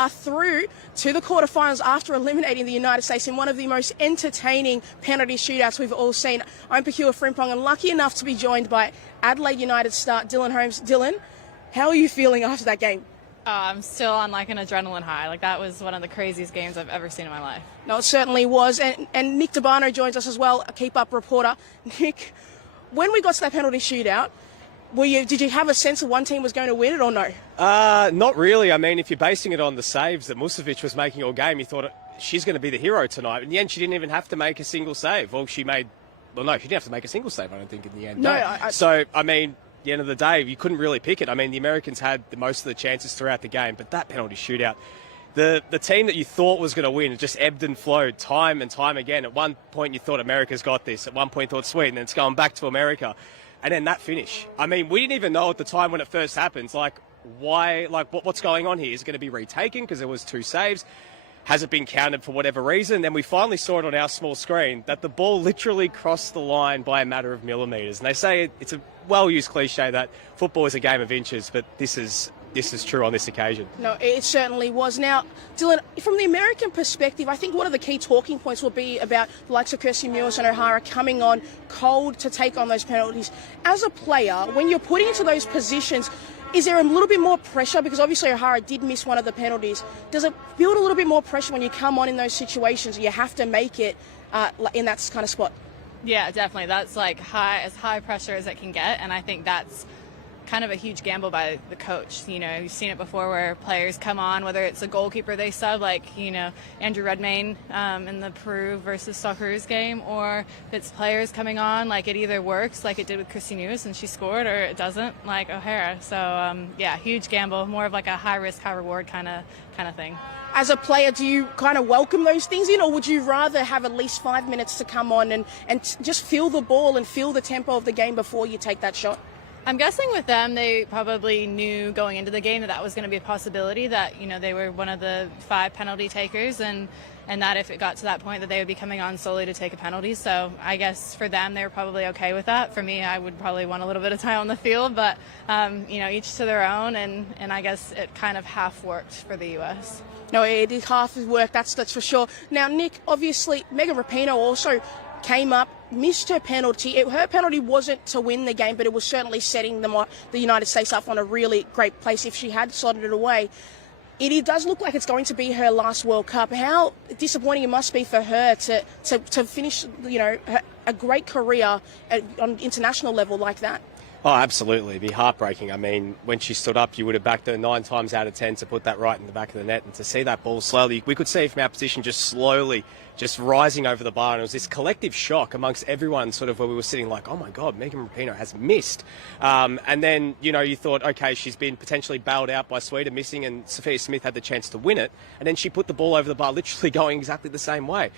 are through to the quarterfinals after eliminating the United States in one of the most entertaining penalty shootouts we've all seen. I'm Pokuah Frimpong and lucky enough to be joined by Adelaide United star Dylan Holmes. Dylan, how are you feeling after that game? I'm still on like an adrenaline high. Like that was one of the craziest games I've ever seen in my life. No, it certainly was. And Nick DeBano joins us as well, a KEEPUP reporter. Nick, when we got to that penalty shootout, did you have a sense that one team was going to win it or no? Not really. I mean, if you're basing it on the saves that Musovic was making all game, you thought she's going to be the hero tonight. In the end, she didn't even have to make a single save. No, she didn't have to make a single save, I don't think, in the end. No. So, I mean, at the end of the day, you couldn't really pick it. I mean, the Americans had most of the chances throughout the game, but that penalty shootout, the team that you thought was going to win just ebbed and flowed time and time again. At one point, you thought America's got this. At one point, you thought Sweden, and it's going back to America. And then that finish. I mean, we didn't even know at the time when it first happened, what's going on here? Is it going to be retaken because there was 2 saves? Has it been counted for whatever reason? Then we finally saw it on our small screen that the ball literally crossed the line by a matter of millimetres. And they say it's a well-used cliche that football is a game of inches, but this is true on this occasion. No, it certainly was. Now, Dylan, from the American perspective, I think one of the key talking points will be about the likes of Kirsty Mules and O'Hara coming on cold to take on those penalties. As a player, when you're putting into those positions, is there a little bit more pressure? Because obviously O'Hara did miss one of the penalties. Does it build a little bit more pressure when you come on in those situations? You have to make it in that kind of spot. Yeah, definitely. That's like as high pressure as it can get, and I think that's kind of a huge gamble by the coach. You know, you've seen it before where players come on, whether it's a goalkeeper they sub, like, Andrew Redmayne in the Peru versus Socceroos game, or if it's players coming on, like it either works like it did with Christy News and she scored, or it doesn't, like O'Hara. So, huge gamble, more of like a high risk, high reward kind of thing. As a player, do you kind of welcome those things in, or would you rather have at least 5 minutes to come on and just feel the ball and feel the tempo of the game before you take that shot? I'm guessing with them, they probably knew going into the game that was going to be a possibility, that, they were one of the 5 penalty takers, and that if it got to that point that they would be coming on solely to take a penalty. So I guess for them, they were probably okay with that. For me, I would probably want a little bit of time on the field, but, each to their own, and I guess it kind of half worked for the U.S. No, it did half his work, that's for sure. Now, Nick, obviously, Megan Rapinoe also came up, missed her penalty. Her penalty wasn't to win the game, but it was certainly setting the United States up on a really great place if she had slotted it away. It does look like it's going to be her last World Cup. How disappointing it must be for her to finish, a great career on international level like that. Oh, absolutely. It'd be heartbreaking. I mean, when she stood up, you would have backed her 9 times out of 10 to put that right in the back of the net, and to see that ball slowly, we could see from our position just slowly just rising over the bar, and it was this collective shock amongst everyone, sort of where we were sitting like, oh my God, Megan Rapinoe has missed. And then, you thought, okay, she's been potentially bailed out by Sweden missing, and Sophia Smith had the chance to win it, and then she put the ball over the bar, literally going exactly the same way.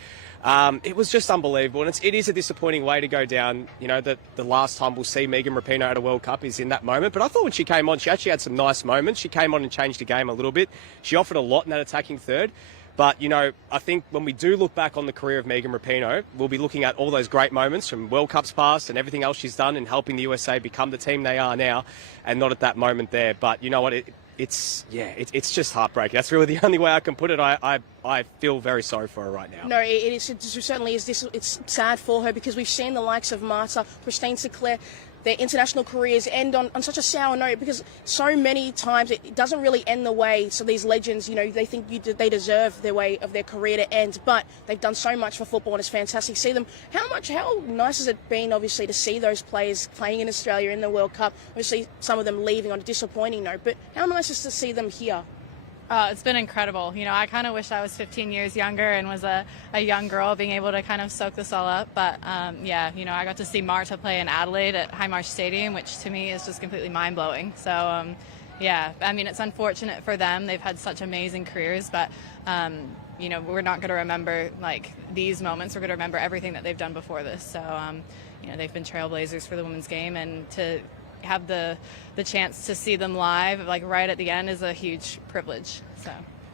It was just unbelievable, and it is a disappointing way to go down. That the last time we'll see Megan Rapinoe at a World Cup is in that moment. But I thought when she came on, she actually had some nice moments. She came on and changed the game a little bit. She offered a lot in that attacking third. But, I think when we do look back on the career of Megan Rapinoe, we'll be looking at all those great moments from World Cups past and everything else she's done in helping the USA become the team they are now, and not at that moment there. But you know what? It's just heartbreaking. That's really the only way I can put it. I feel very sorry for her right now. No, it certainly is. It's sad for her because we've seen the likes of Marta, Christine Sinclair, their international careers end on such a sour note, because so many times it doesn't really end the way. So these legends, they think they deserve their way of their career to end, but they've done so much for football and it's fantastic to see them. How nice has it been, obviously, to see those players playing in Australia in the World Cup? Obviously, some of them leaving on a disappointing note, but how nice is it to see them here? It's been incredible. I kind of wish I was 15 years younger and was a young girl, being able to kind of soak this all up. But, I got to see Marta play in Adelaide at Highmarsh Stadium, which to me is just completely mind-blowing. So, it's unfortunate for them. They've had such amazing careers, but, we're not going to remember, these moments. We're going to remember everything that they've done before this. So, they've been trailblazers for the women's game, and to have the chance to see them live right at the end is a huge privilege. So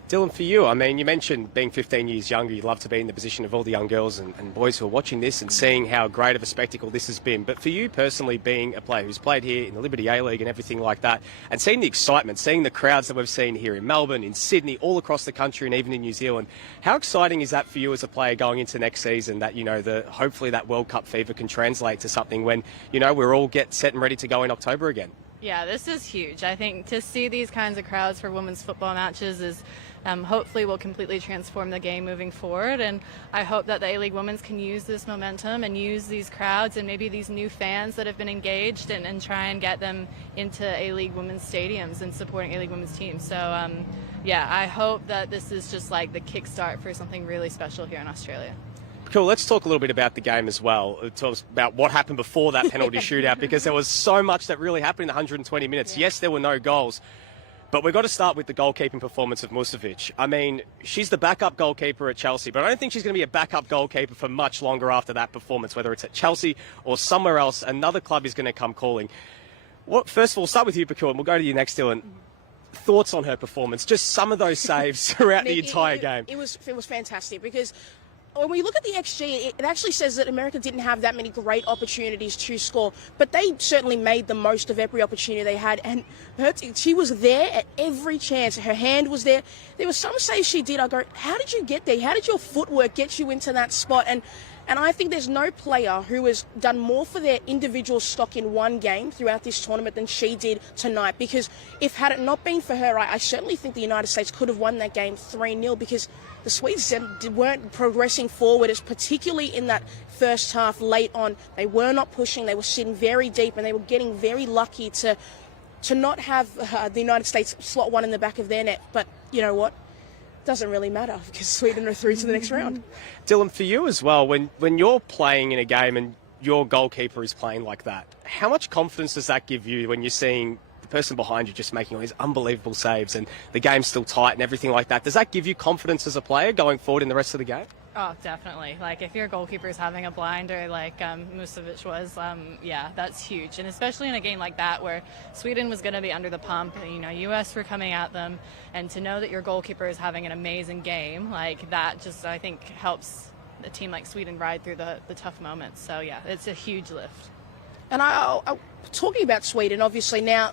Dylan, for you, I mean, you mentioned being 15 years younger, you'd love to be in the position of all the young girls and boys who are watching this and seeing how great of a spectacle this has been. But for you personally, being a player who's played here in the Liberty A-League and everything like that, and seeing the excitement, seeing the crowds that we've seen here in Melbourne, in Sydney, all across the country and even in New Zealand, how exciting is that for you as a player going into next season that, hopefully that World Cup fever can translate to something when, we're all get set and ready to go in October again? Yeah, this is huge. I think to see these kinds of crowds for women's football matches is hopefully will completely transform the game moving forward. And I hope that the A-League Women's can use this momentum and use these crowds and maybe these new fans that have been engaged and try and get them into A-League Women's stadiums and supporting A-League Women's teams. So, I hope that this is just like the kickstart for something really special here in Australia. Cool, let's talk a little bit about the game as well. Tell us about what happened before that penalty shootout, because there was so much that really happened in the 120 minutes. Yeah. Yes, there were no goals, but we've got to start with the goalkeeping performance of Musovic. I mean, she's the backup goalkeeper at Chelsea, but I don't think she's going to be a backup goalkeeper for much longer after that performance, whether it's at Chelsea or somewhere else. Another club is going to come calling. First of all, start with you, Pokuah, and we'll go to you next, Dylan. Thoughts on her performance, just some of those saves throughout the entire game. It was fantastic, because when we look at the XG, it actually says that America didn't have that many great opportunities to score, but they certainly made the most of every opportunity they had, and she was there at every chance. Her hand was there. There was some saves she did. I go, how did you get there? How did your footwork get you into that spot? And I think there's no player who has done more for their individual stock in one game throughout this tournament than she did tonight. Because had it not been for her, I certainly think the United States could have won that game 3-0, because the Swedes weren't progressing forward, as particularly in that first half late on. They were not pushing. They were sitting very deep, and they were getting very lucky to not have the United States slot one in the back of their net. But you know what? Doesn't really matter, because Sweden are through to the next round. Dylan, for you as well, when you're playing in a game and your goalkeeper is playing like that, how much confidence does that give you when you're seeing the person behind you just making all these unbelievable saves and the game's still tight and everything like that? Does that give you confidence as a player going forward in the rest of the game? Oh, definitely. Like, if your goalkeeper's having a blinder like Musovic was, that's huge. And especially in a game like that where Sweden was going to be under the pump, U.S. were coming at them, and to know that your goalkeeper is having an amazing game, like that just, I think, helps a team like Sweden ride through the tough moments. So, yeah, it's a huge lift. And talking about Sweden, obviously now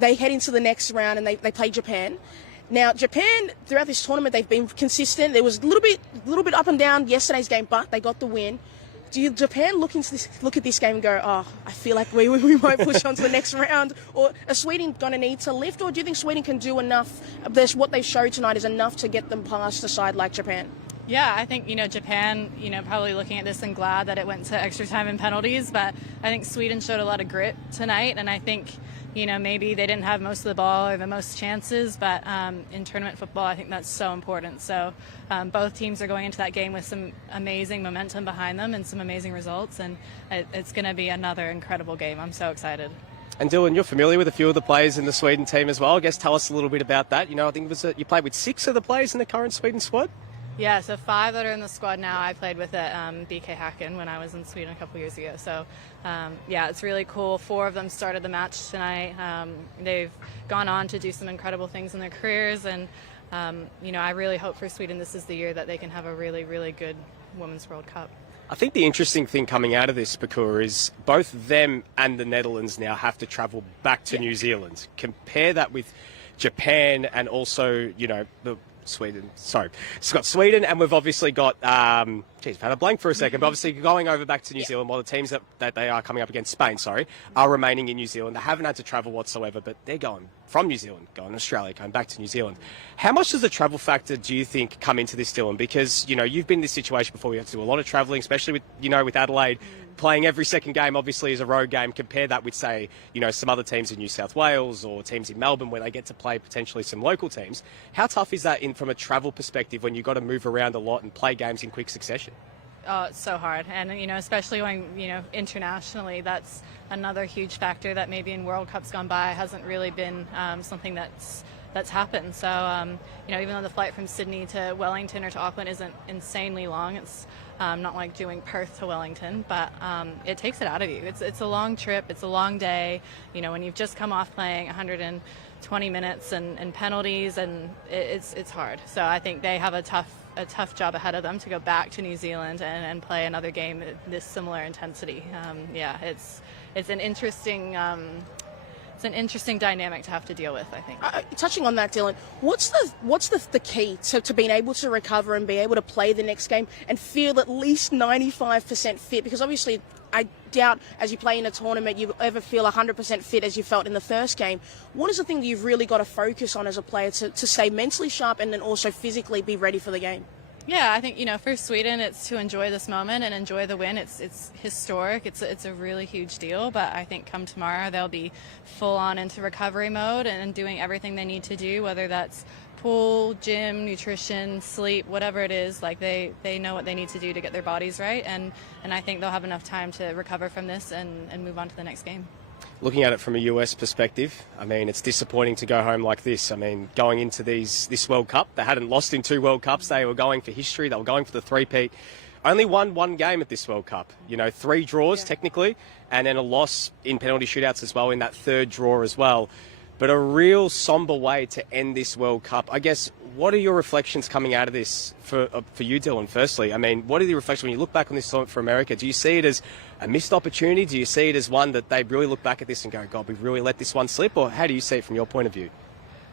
they head into the next round and they play Japan. Now, Japan, throughout this tournament, they've been consistent. There was a little bit up and down yesterday's game, but they got the win. Do Japan look at this game and go, oh, I feel like we might push on to the next round? Or are Sweden going to need to lift? Or do you think Sweden can do enough? What they showed tonight is enough to get them past a side like Japan? Yeah, I think, Japan, probably looking at this and glad that it went to extra time and penalties, but I think Sweden showed a lot of grit tonight, and I think, maybe they didn't have most of the ball or the most chances, but in tournament football, I think that's so important. So both teams are going into that game with some amazing momentum behind them and some amazing results, and it's going to be another incredible game. I'm so excited. And Dylan, you're familiar with a few of the players in the Sweden team as well. I guess tell us a little bit about that. I think you played with 6 of the players in the current Sweden squad? Yeah, so 5 that are in the squad now. I played with BK Häcken when I was in Sweden a couple years ago. So, it's really cool. 4 of them started the match tonight. They've gone on to do some incredible things in their careers. And, I really hope for Sweden this is the year that they can have a really, really good Women's World Cup. I think the interesting thing coming out of this, Pokuah, is both them and the Netherlands now have to travel back to New Zealand. Compare that with Japan and also, the Sweden. Sorry, it's got Sweden, and we've obviously got. I've had a blank for a second. But obviously, going over back to New Zealand, while the teams that they are coming up against, Spain, are remaining in New Zealand. They haven't had to travel whatsoever, but they're going from New Zealand, going to Australia, going back to New Zealand. How much does the travel factor, do you think, come into this, Dylan? Because you've been in this situation before. We have to do a lot of travelling, especially with Adelaide. Playing every second game, obviously, is a road game. Compare that with, say, some other teams in New South Wales or teams in Melbourne where they get to play potentially some local teams. How tough is that from a travel perspective when you've got to move around a lot and play games in quick succession? Oh, it's so hard. And, especially going, internationally, that's another huge factor that maybe in World Cups gone by hasn't really been something that's happened. So, even though the flight from Sydney to Wellington or to Auckland isn't insanely long, it's not like doing Perth to Wellington, but it takes it out of you. It's a long trip. It's a long day. When you've just come off playing 120 20 minutes and penalties, and it's hard. So I think they have a tough job ahead of them to go back to New Zealand and play another game at this similar intensity. It's an interesting dynamic to have to deal with, I think. Touching on that, Dylan, what's the key to being able to recover and be able to play the next game and feel at least 95% fit? Because obviously, I doubt as you play in a tournament you ever feel 100% fit as you felt in the first game. What is the thing that you've really got to focus on as a player to stay mentally sharp and then also physically be ready for the game? Yeah, I think, for Sweden, it's to enjoy this moment and enjoy the win. It's historic. It's a really huge deal. But I think come tomorrow, they'll be full on into recovery mode and doing everything they need to do, whether that's pool, gym, nutrition, sleep, whatever it is. Like they know what they need to do to get their bodies right. And I think they'll have enough time to recover from this and move on to the next game. Looking at it from a US perspective, I mean, it's disappointing to go home like this. I mean, going into this World Cup, they hadn't lost in 2 World Cups. They were going for history. They were going for the three-peat. Only won 1 game at this World Cup. 3 draws technically, and then a loss in penalty shootouts as well in that 3rd draw as well. But a real somber way to end this World Cup. I guess, what are your reflections coming out of this for you, Dylan, firstly? I mean, what are the reflections when you look back on this tournament for America? Do you see it as a missed opportunity? Do you see it as one that they really look back at this and go, God, we've really let this one slip? Or how do you see it from your point of view?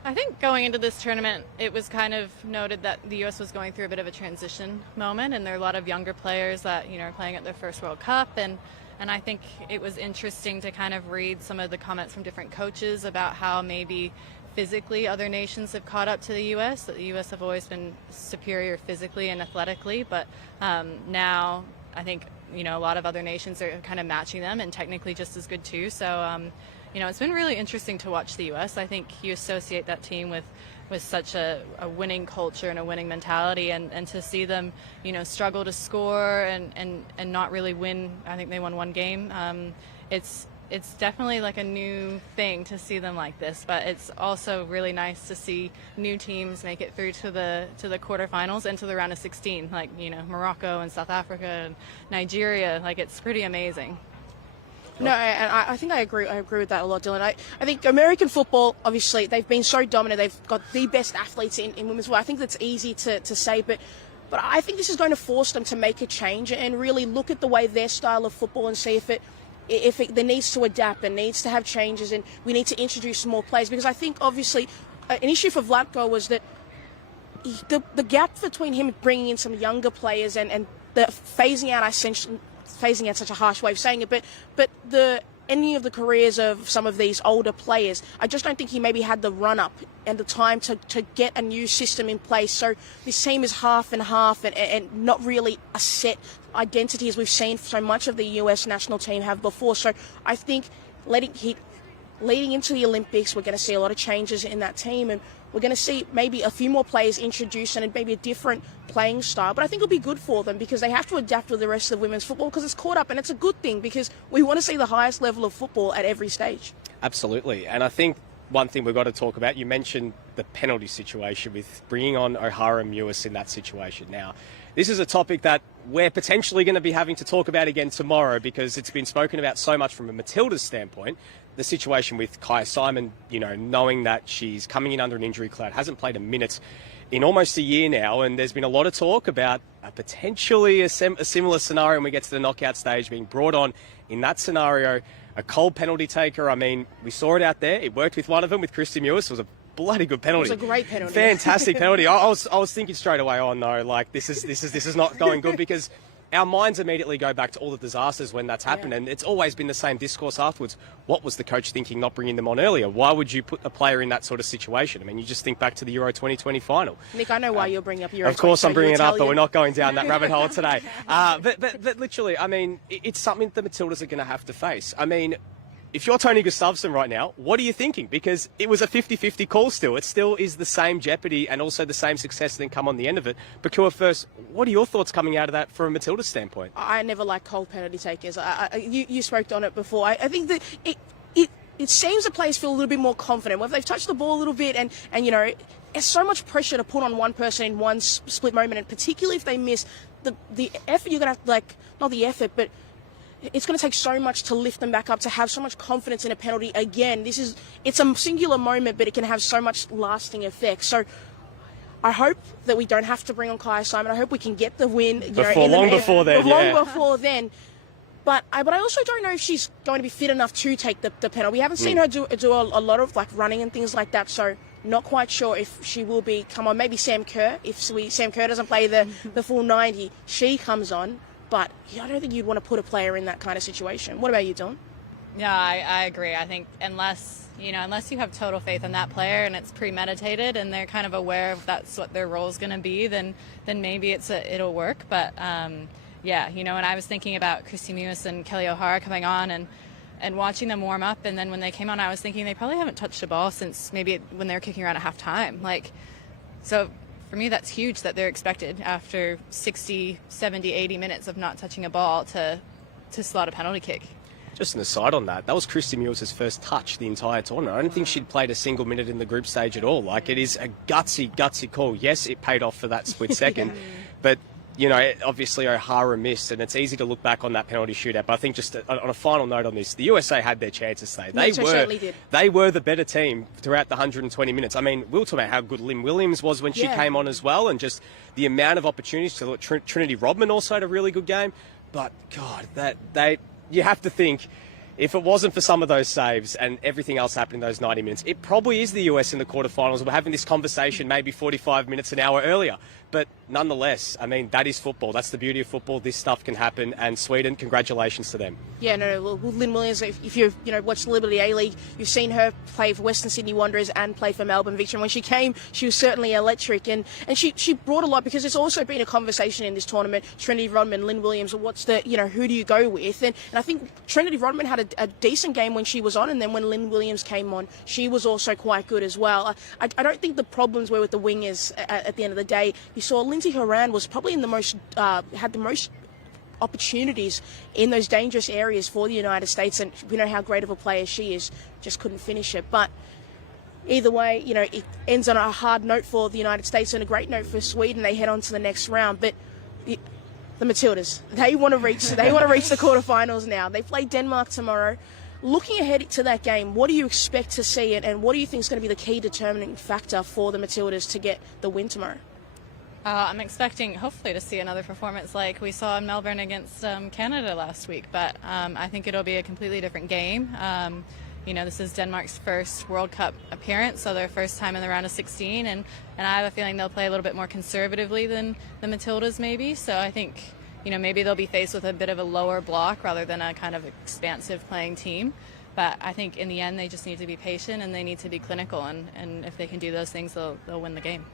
I think going into this tournament, it was kind of noted that the U.S. was going through a bit of a transition moment, and there are a lot of younger players that, are playing at their first World Cup, and I think it was interesting to kind of read some of the comments from different coaches about how maybe physically other nations have caught up to the U.S., that the U.S. have always been superior physically and athletically, but now I think, a lot of other nations are kind of matching them and technically just as good too. So, it's been really interesting to watch the U.S. I think you associate that team with such a winning culture and a winning mentality, and to see them, struggle to score and not really win. I think they won 1 game. It's definitely like a new thing to see them like this, but it's also really nice to see new teams make it through to the quarterfinals and to the round of 16, like Morocco and South Africa and Nigeria. Like, it's pretty amazing. No, and I think I agree with that a lot, Dylan. I think American football, obviously, they've been so dominant. They've got the best athletes in women's football. I think that's easy to say, but I think this is going to force them to make a change and really look at the way their style of football and see if there needs to adapt and needs to have changes, and we need to introduce some more players. Because I think, obviously, an issue for Vlatko was that the gap between him bringing in some younger players and the phasing out such a harsh way of saying it, but the ending of the careers of some of these older players, I just don't think he maybe had the run-up and the time to get a new system in place. So this team is half and half and not really a set identity as we've seen so much of the US national team have before. So I think leading into the Olympics, we're going to see a lot of changes in that team, and we're going to see maybe a few more players introduced and maybe a different playing style. But I think it'll be good for them because they have to adapt with the rest of women's football because it's caught up, and it's a good thing because we want to see the highest level of football at every stage. Absolutely. And I think one thing we've got to talk about, you mentioned the penalty situation with bringing on O'Hara and Mewis in that situation. Now, this is a topic that we're potentially going to be having to talk about again tomorrow because it's been spoken about so much from a Matildas standpoint. The situation with Kaya Simon, knowing that she's coming in under an injury cloud, hasn't played a minute in almost a year now, and there's been a lot of talk about potentially a similar scenario when we get to the knockout stage being brought on in that scenario. A cold penalty taker. I mean, we saw it out there. It worked with one of them, with Kristy Mewis. It was a bloody good penalty. It was a great penalty. Fantastic penalty. I was thinking straight away, oh no, like this is not going good, because our minds immediately go back to all the disasters when that's happened, and it's always been the same discourse afterwards. What was the coach thinking not bringing them on earlier? Why would you put a player in that sort of situation? I mean, you just think back to the Euro 2020 final. Nick, I know why you're bringing up Euro 2020. Of course I'm bringing it up, but we're not going down that rabbit hole today. But literally, I mean, it's something the Matildas are going to have to face. I mean, if you're Tony Gustafsson right now, what are you thinking? Because it was a 50-50 call still. It still is the same jeopardy and also the same success that come on the end of it. Pokuah first, what are your thoughts coming out of that from a Matilda standpoint? I never like cold penalty takers. You spoke on it before. I think that it seems the players feel a little bit more confident. Whether they've touched the ball a little bit and there's so much pressure to put on one person in one split moment, and particularly if they miss the effort, you're going to have, not the effort, but it's going to take so much to lift them back up, to have so much confidence in a penalty again. It's a singular moment, but it can have so much lasting effect. So I hope that we don't have to bring on Kai Simon. I hope we can get the win. Long before then. But I also don't know if she's going to be fit enough to take the penalty. We haven't seen her do a lot of like running and things like that. So not quite sure if she will be. Come on, maybe Sam Kerr. If Sam Kerr doesn't play the full 90, she comes on. But I don't think you'd want to put a player in that kind of situation. What about you, Dylan? Yeah, I agree. I think unless you have total faith in that player and it's premeditated and they're kind of aware of that's what their role is going to be, then maybe it'll work. But yeah, and I was thinking about Christy Mewis and Kelly O'Hara coming on and watching them warm up, and then when they came on, I was thinking they probably haven't touched a ball since maybe when they were kicking around at halftime. So for me, that's huge that they're expected after 60, 70, 80 minutes of not touching a ball to slot a penalty kick. Just an aside on that was Christy Mewis' first touch the entire tournament. I don't think she'd played a single minute in the group stage at all. It is a gutsy call. Yes, it paid off for that split second, but obviously O'Hara missed, and it's easy to look back on that penalty shootout. But I think just on a final note on this, the USA had their chances today. They were the better team throughout the 120 minutes. I mean, we'll talk about how good Lynn Williams was when she came on as well, and just the amount of opportunities to look. Trinity Rodman also had a really good game. But God, you have to think, if it wasn't for some of those saves and everything else happening in those 90 minutes, it probably is the US in the quarterfinals. We're having this conversation maybe 45 minutes, an hour earlier. But nonetheless, I mean, that is football. That's the beauty of football. This stuff can happen. And Sweden, congratulations to them. Yeah, no, Lynn Williams, if you've watched the Liberty A-League, you've seen her play for Western Sydney Wanderers and play for Melbourne Victory. And when she came, she was certainly electric. And she brought a lot, because it's also been a conversation in this tournament. Trinity Rodman, Lynn Williams, what's the, who do you go with? And I think Trinity Rodman had a decent game when she was on. And then when Lynn Williams came on, she was also quite good as well. I don't think the problems were with the wingers at the end of the day. You saw Lindsay Horan was probably had the most opportunities in those dangerous areas for the United States, and we know how great of a player she is, just couldn't finish it. But either way, it ends on a hard note for the United States and a great note for Sweden. They head on to the next round. But the Matildas, they want to reach the quarterfinals now. They play Denmark tomorrow. Looking ahead to that game, what do you expect to see, and what do you think is going to be the key determining factor for the Matildas to get the win tomorrow? I'm expecting, hopefully, to see another performance like we saw in Melbourne against Canada last week. But I think it'll be a completely different game. This is Denmark's first World Cup appearance, so their first time in the round of 16. And I have a feeling they'll play a little bit more conservatively than the Matildas maybe. So I think, maybe they'll be faced with a bit of a lower block rather than a kind of expansive playing team. But I think in the end, they just need to be patient and they need to be clinical. And if they can do those things, they'll win the game.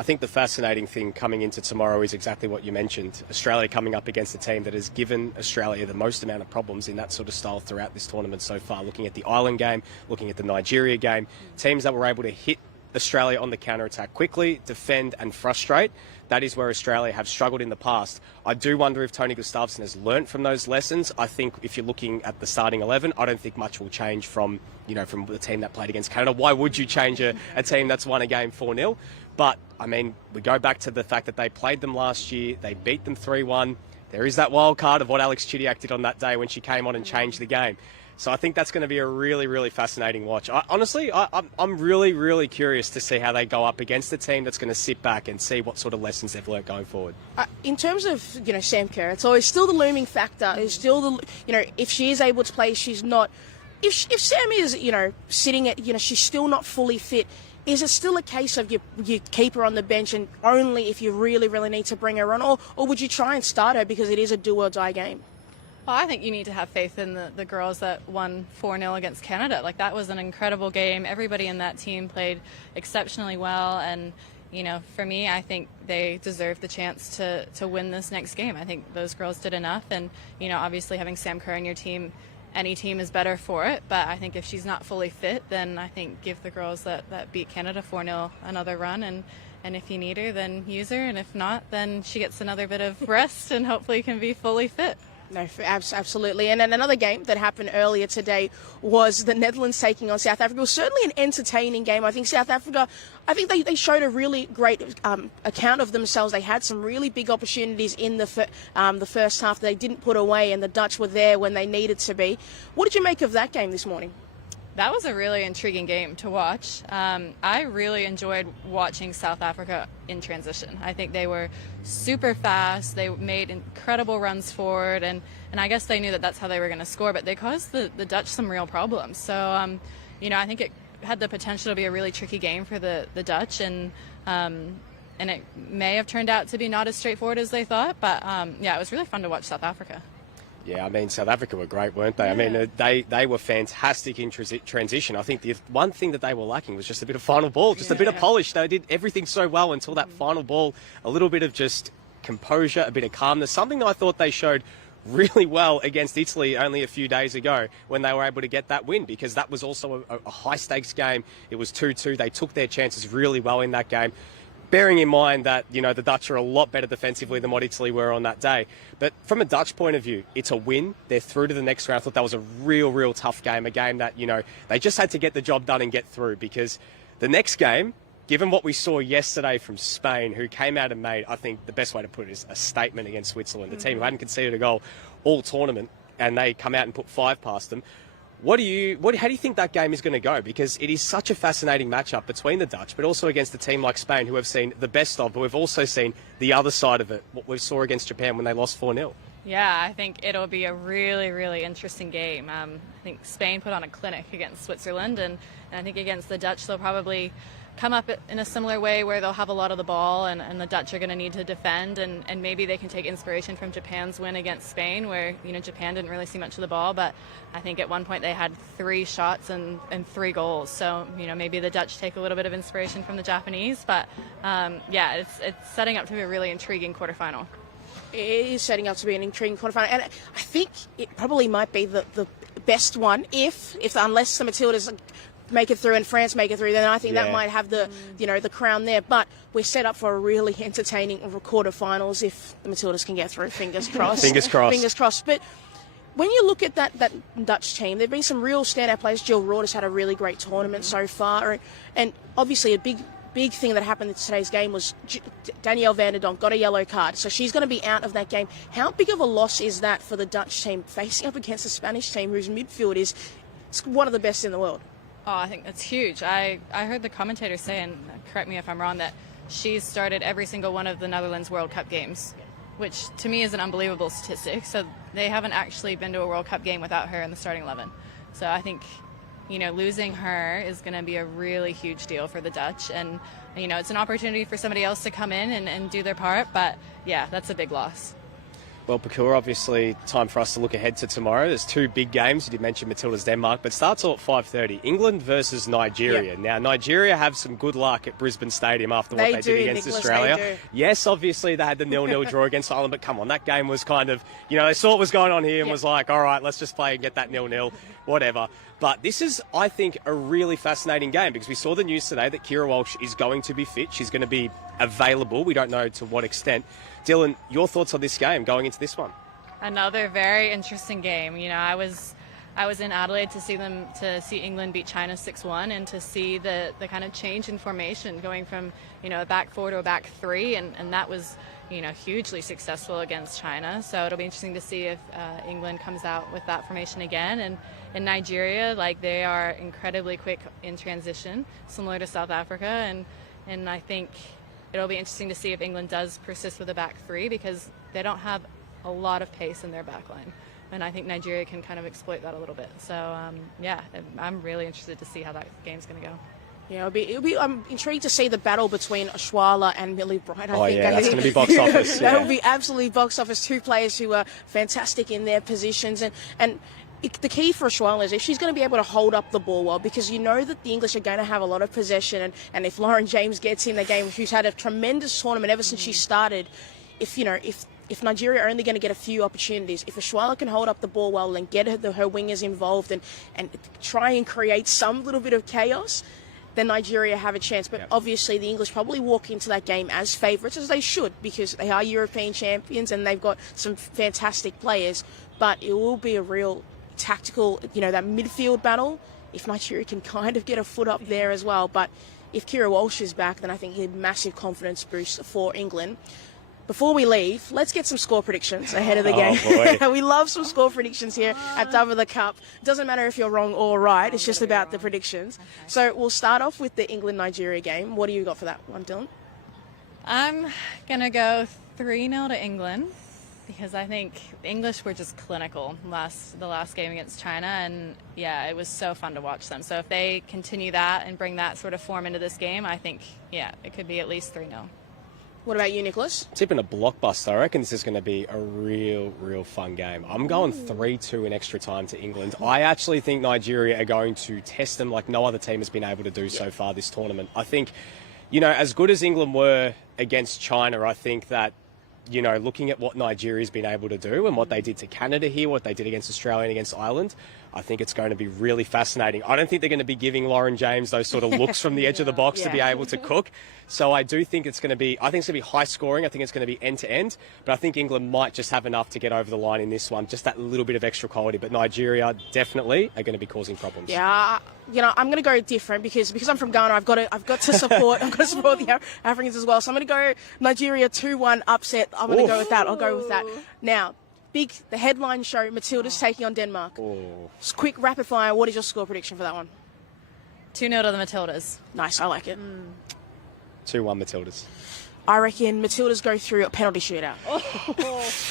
I think the fascinating thing coming into tomorrow is exactly what you mentioned. Australia coming up against a team that has given Australia the most amount of problems in that sort of style throughout this tournament so far. Looking at the Ireland game, looking at the Nigeria game, teams that were able to hit Australia on the counter-attack quickly, defend and frustrate. That is where Australia have struggled in the past. I do wonder if Tony Gustafsson has learnt from those lessons. I think if you're looking at the starting 11, I don't think much will change from the team that played against Canada. Why would you change a team that's won a game 4-0? But, I mean, we go back to the fact that they played them last year. They beat them 3-1. There is that wild card of what Alex Chidiac did on that day when she came on and changed the game. So I think that's going to be a really, really fascinating watch. I'm really, really curious to see how they go up against a team that's going to sit back and see what sort of lessons they've learnt going forward. In terms of, Sam Kerr, it's always still the looming factor. It's still if she is able to play, she's not. If Sam is, sitting at, she's still not fully fit. Is it still a case of you keep her on the bench and only if you really, really need to bring her on? Or would you try and start her because it is a do-or-die game? Well, I think you need to have faith in the girls that won 4-0 against Canada. That was an incredible game. Everybody in that team played exceptionally well. And, for me, I think they deserve the chance to win this next game. I think those girls did enough. And, obviously having Sam Kerr in your team, any team is better for it, but I think if she's not fully fit, then I think give the girls that beat Canada 4-0 another run, and if you need her, then use her, and if not, then she gets another bit of rest and hopefully can be fully fit. No, absolutely. And then another game that happened earlier today was the Netherlands taking on South Africa. It was certainly an entertaining game. I think South Africa, they showed a really great account of themselves. They had some really big opportunities in the first half that they didn't put away, and the Dutch were there when they needed to be. What did you make of that game this morning? That was a really intriguing game to watch. I really enjoyed watching South Africa in transition. I think they were super fast. They made incredible runs forward, and I guess they knew that that's how they were going to score, but they caused the Dutch some real problems. So, I think it had the potential to be a really tricky game for the Dutch, and it may have turned out to be not as straightforward as they thought, but it was really fun to watch South Africa. Yeah, I mean, South Africa were great, weren't they? Yeah. I mean, they were fantastic in transition. I think the one thing that they were lacking was just a bit of final ball, just a bit of polish. They did everything so well until that final ball, a little bit of just composure, a bit of calmness, something that I thought they showed really well against Italy only a few days ago when they were able to get that win, because that was also a high-stakes game. It was 2-2. They took their chances really well in that game. Bearing in mind that, the Dutch are a lot better defensively than what Italy were on that day. But from a Dutch point of view, it's a win. They're through to the next round. I thought that was a real tough game, a game that, they just had to get the job done and get through, because the next game, given what we saw yesterday from Spain, who came out and made, I think the best way to put it is a statement against Switzerland, the team who hadn't conceded a goal all tournament, and they come out and put 5 past them. How do you think that game is going to go? Because it is such a fascinating matchup between the Dutch, but also against a team like Spain, who have seen the best of, but we've also seen the other side of it, what we saw against Japan when they lost 4-0. Yeah, I think it'll be a really interesting game. I think Spain put on a clinic against Switzerland, and I think against the Dutch they'll probably come up in a similar way where they'll have a lot of the ball, and the Dutch are going to need to defend, and maybe they can take inspiration from Japan's win against Spain, where Japan didn't really see much of the ball, but I think at one point they had 3 shots and 3 goals. So maybe the Dutch take a little bit of inspiration from the Japanese, but it's setting up to be a really intriguing quarterfinal. It is setting up to be an intriguing quarterfinal, and I think it probably might be the best one if unless the Matildas make it through and France make it through, then I think that might have the the crown there. But we're set up for a really entertaining quarterfinals if the Matildas can get through. Fingers crossed. Fingers crossed. Fingers crossed. But when you look at that Dutch team, there have been some real standout players. Jill Roord has had a really great tournament so far, and obviously a big thing that happened in today's game was Danielle van der Donk got a yellow card, so she's going to be out of that game. How big of a loss is that for the Dutch team facing up against the Spanish team, whose midfield is one of the best in the world? Oh, I think that's huge. I heard the commentator say, and correct me if I'm wrong, that she's started every single one of the Netherlands World Cup games, which to me is an unbelievable statistic. So they haven't actually been to a World Cup game without her in the starting 11. So I think, losing her is going to be a really huge deal for the Dutch. And, it's an opportunity for somebody else to come in and do their part. But, yeah, that's a big loss. Well, Pokuah, obviously time for us to look ahead to tomorrow. There's 2 big games. You did mention Matildas Denmark, but starts all at 5:30. England versus Nigeria. Yep. Now, Nigeria have some good luck at Brisbane Stadium after what they did against Australia. Yes, obviously they had the 0-0 draw against Ireland, but come on, that game was kind of, they saw what was going on here and was like, all right, let's just play and get that 0-0, whatever. But this is, I think, a really fascinating game because we saw the news today that Keira Walsh is going to be fit. She's going to be available. We don't know to what extent. Dylan, your thoughts on this game going into this one? Another very interesting game. I was in Adelaide to see England beat China 6-1 and to see the kind of change in formation going from a back 4 to a back 3, and that was hugely successful against China. So it'll be interesting to see if England comes out with that formation again. And in Nigeria, they are incredibly quick in transition, similar to South Africa, and I think it'll be interesting to see if England does persist with a back 3 because they don't have a lot of pace in their back line. And I think Nigeria can kind of exploit that a little bit. So, I'm really interested to see how that game's going to go. Yeah, I'm intrigued to see the battle between Oshuala and Millie Bright. I think that's going to be box office. That'll be absolutely box office. 2 players who are fantastic in their positions. And the key for Oshuala is if she's going to be able to hold up the ball well, because that the English are going to have a lot of possession, and if Lauren James gets in the game, who's had a tremendous tournament ever since she started, if Nigeria are only going to get a few opportunities, if Oshuala can hold up the ball well and get her wingers involved and try and create some little bit of chaos, then Nigeria have a chance. But obviously the English probably walk into that game as favourites, as they should, because they are European champions and they've got some fantastic players. But it will be a real tactical, that midfield battle, if Nigeria can kind of get a foot up there as well. But if Kira Walsh is back, then I think a massive confidence boost for England. Before we leave, let's get some score predictions ahead of the game. Boy. We love some score predictions here at Double the Cup. It doesn't matter if you're wrong or right. It's just about the predictions. Okay. So we'll start off with the England-Nigeria game. What do you got for that one, Dylan? I'm going to go 3-0 to England because I think the English were just clinical the last game against China. And, it was so fun to watch them. So if they continue that and bring that sort of form into this game, I think, it could be at least 3-0. What about you, Nicholas? Tipping a blockbuster. I reckon this is going to be a real fun game. I'm going 3-2 in extra time to England. I actually think Nigeria are going to test them like no other team has been able to do so far this tournament. I think, as good as England were against China, I think that, looking at what Nigeria's been able to do and what they did to Canada here, what they did against Australia and against Ireland, I think it's going to be really fascinating. I don't think they're going to be giving Lauren James those sort of looks from the edge of the box to be able to cook. So I do think it's going to be high scoring. I think it's going to be end to end. But I think England might just have enough to get over the line in this one. Just that little bit of extra quality. But Nigeria definitely are going to be causing problems. Yeah, I'm going to go different because I'm from Ghana. I've got to support. I've got to support the Africans as well. So I'm going to go Nigeria 2-1 upset. I'm going to go with that. I'll go with that. Now, the headline show, Matildas taking on Denmark. Just quick rapid fire. What is your score prediction for that one? 2-0 to the Matildas. Nice, I like it. 2-1 Matildas. I reckon Matildas go through a penalty shootout.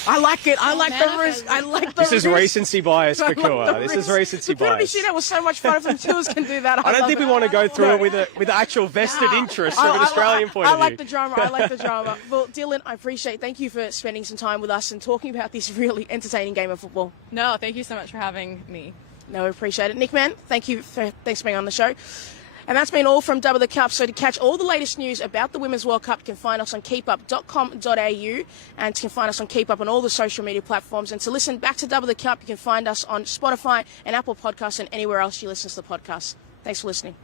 I like it. I like the risk. I like the risk. This is recency bias, Pokuah. This is recency bias. The penalty shootout was so much fun. If the Matildas can do that, I don't think we want to go through it with actual vested interest from an Australian point of view. I like the drama. I like the drama. Well, Dylan, thank you for spending some time with us and talking about this really entertaining game of football. No, thank you so much for having me. No, I appreciate it. Nick, man, thanks for being on the show. And that's been all from Double the Cup. So to catch all the latest news about the Women's World Cup, you can find us on keepup.com.au and you can find us on KEEPUP on all the social media platforms. And to listen back to Double the Cup, you can find us on Spotify and Apple Podcasts and anywhere else you listen to the podcast. Thanks for listening.